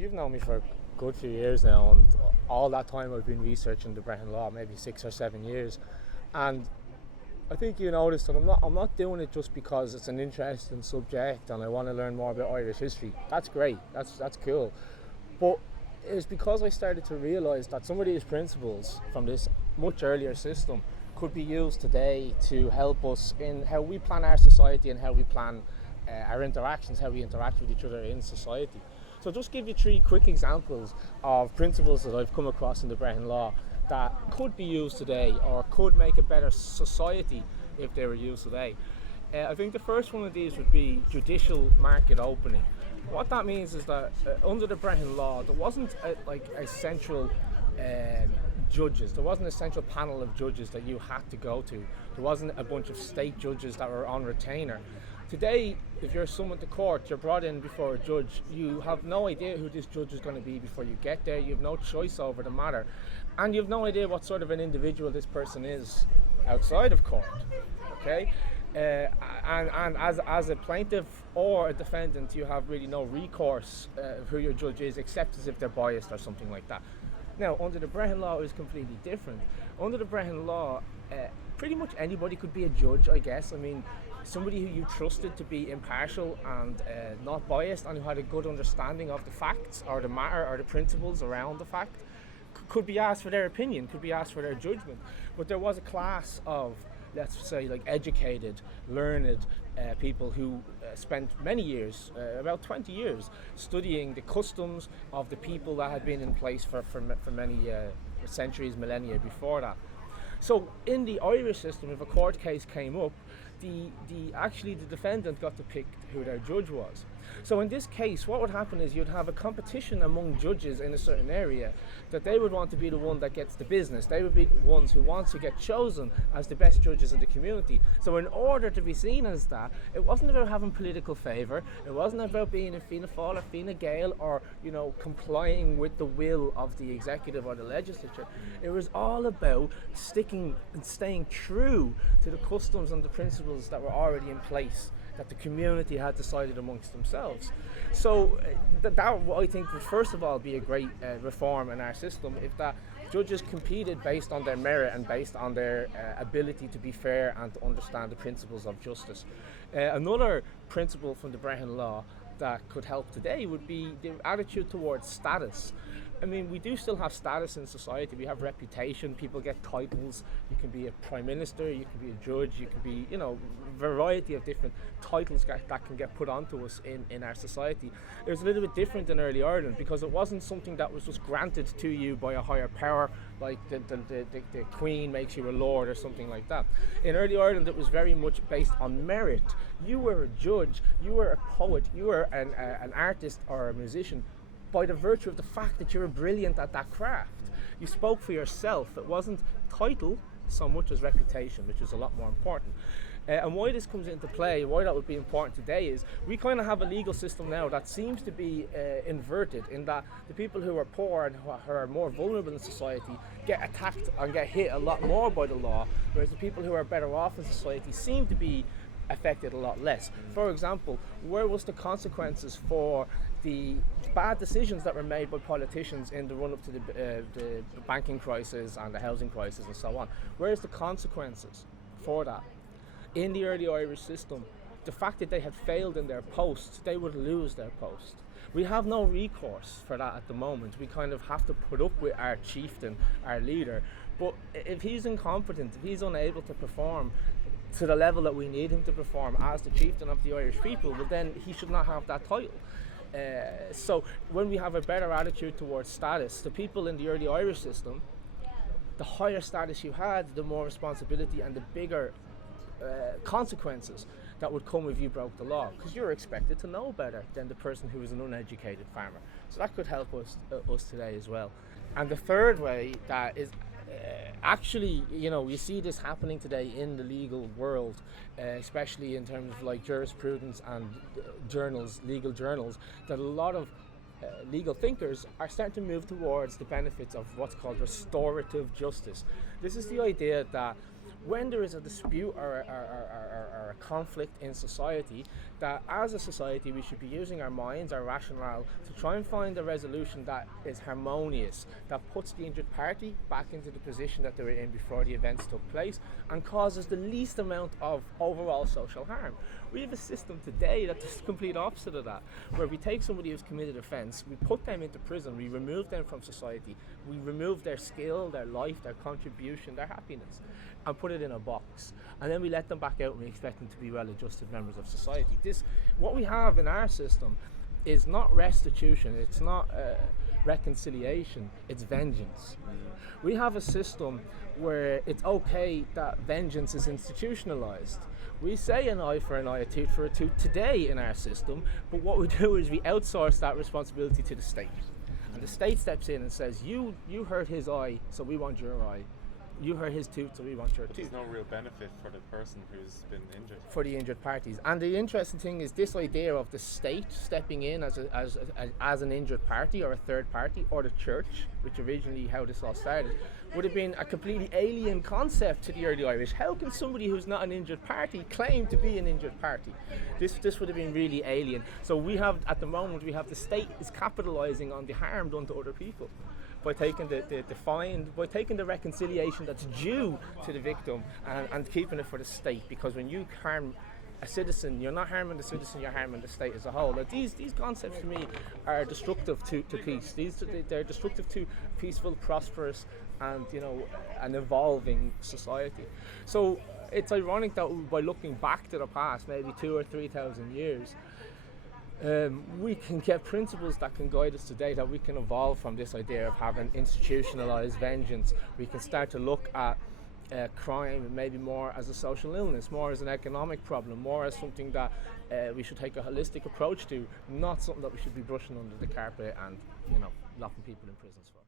you've known me for a good few years now, and all that time I've been researching the Brehon Law, maybe 6 or 7 years, and I think you noticed that I'm not doing it just because it's an interesting subject and I want to learn more about Irish history. That's great, that's cool, but it's because I started to realise that some of these principles from this much earlier system could be used today to help us in how we plan our society and how we plan our interactions, how we interact with each other in society. So just give you 3 quick examples of principles that I've come across in the Brehon Law that could be used today or could make a better society if they were used today. I think the first one of these would be judicial market-opening. What that means is that under the Brehon Law there wasn't a central judges. There wasn't a central panel of judges that you had to go to. There wasn't a bunch of state judges that were on retainer. Today, if you're summoned to court, you're brought in before a judge. You have no idea who this judge is going to be before you get there. You have no choice over the matter. And you have no idea what sort of an individual this person is outside of court. Okay? And as a plaintiff or a defendant, you have really no recourse who your judge is, except as if they're biased or something like that. Now, under the Brehon Law, it is completely different. Under the Brehon Law, pretty much anybody could be a judge, I guess. I mean, somebody who you trusted to be impartial and not biased and who had a good understanding of the facts or the matter or the principles around the fact could be asked for their opinion, could be asked for their judgment. But there was a class of, let's say, like educated, learned people who spent many years, about 20 years, studying the customs of the people that had been in place for many centuries, millennia before that. So in the Irish system, if a court case came up, the defendant got to pick who their judge was. So in this case, what would happen is you'd have a competition among judges in a certain area that they would want to be the one that gets the business. They would be the ones who want to get chosen as the best judges in the community. So in order to be seen as that, it wasn't about having political favour. It wasn't about being a Fianna Fáil or Fine Gael or, complying with the will of the executive or the legislature. It was all about sticking and staying true to the customs and the principles that were already in place, that the community had decided amongst themselves. So that I think would first of all be a great reform in our system, if that judges competed based on their merit and based on their ability to be fair and to understand the principles of justice. Another principle from the Brehon Law that could help today would be the attitude towards status. I mean, we do still have status in society. We have reputation. People get titles. You can be a prime minister. You can be a judge. You can be, a variety of different titles that can get put onto us in our society. It was a little bit different in early Ireland because it wasn't something that was just granted to you by a higher power, like the Queen makes you a lord or something like that. In early Ireland, it was very much based on merit. You were a judge. You were a poet. You were an artist or a musician by the virtue of the fact that you were brilliant at that craft. You spoke for yourself. It wasn't title so much as reputation, which is a lot more important. And why this comes into play, why that would be important today, is we kind of have a legal system now that seems to be inverted, in that the people who are poor and who are more vulnerable in society get attacked and get hit a lot more by the law, whereas the people who are better off in society seem to be affected a lot less. For example, where was the consequences for the bad decisions that were made by politicians in the run-up to the banking crisis and the housing crisis and so on? Where's the consequences for that? In the early Irish system, the fact that they had failed in their posts, they would lose their post. We have no recourse for that at the moment. We kind of have to put up with our chieftain, our leader. But if he's incompetent, if he's unable to perform to the level that we need him to perform as the chieftain of the Irish people, well, then he should not have that title. So when we have a better attitude towards status, the people in the early Irish system, the higher status you had, the more responsibility and the bigger consequences that would come if you broke the law, because you're expected to know better than the person who is an uneducated farmer. So that could help us today as well. And the third way that is actually, you see this happening today in the legal world, especially in terms of like jurisprudence and journals, legal journals, that a lot of legal thinkers are starting to move towards the benefits of what's called restorative justice. This is the idea that when there is a dispute or a conflict in society, that as a society we should be using our minds, our rationale, to try and find a resolution that is harmonious, that puts the injured party back into the position that they were in before the events took place, and causes the least amount of overall social harm. We have a system today that's the complete opposite of that, where we take somebody who's committed offence, we put them into prison, we remove them from society, we remove their skill, their life, their contribution, their happiness, and put it in a box, and then we let them back out and we expect them to be well-adjusted members of society. What we have in our system is not restitution, it's not reconciliation, it's vengeance. We have a system where it's okay that vengeance is institutionalized. We say an eye for an eye, a tooth for a tooth today in our system, but what we do is we outsource that responsibility to the state. And the state steps in and says, you hurt his eye, so we want your eye. You hurt his tooth, so we want your tooth. There's no real benefit for the person who's been injured. For the injured parties. And the interesting thing is this idea of the state stepping in as an injured party or a third party, or the church, which originally how this all started, would have been a completely alien concept to the early Irish. How can somebody who's not an injured party claim to be an injured party? This would have been really alien. So we have, at the moment, we have the state is capitalising on the harm done to other people, by taking the fine, by taking the reconciliation that's due to the victim and keeping it for the state. Because when you harm a citizen, you're not harming the citizen, you're harming the state as a whole. Now, these concepts to me are destructive to peace. They're destructive to peaceful, prosperous, and an evolving society. So it's ironic that by looking back to the past, maybe 2,000 or 3,000 years, we can get principles that can guide us today, that we can evolve from this idea of having institutionalized vengeance. We can start to look at crime maybe more as a social illness, more as an economic problem, more as something that we should take a holistic approach to, not something that we should be brushing under the carpet and locking people in prisons for.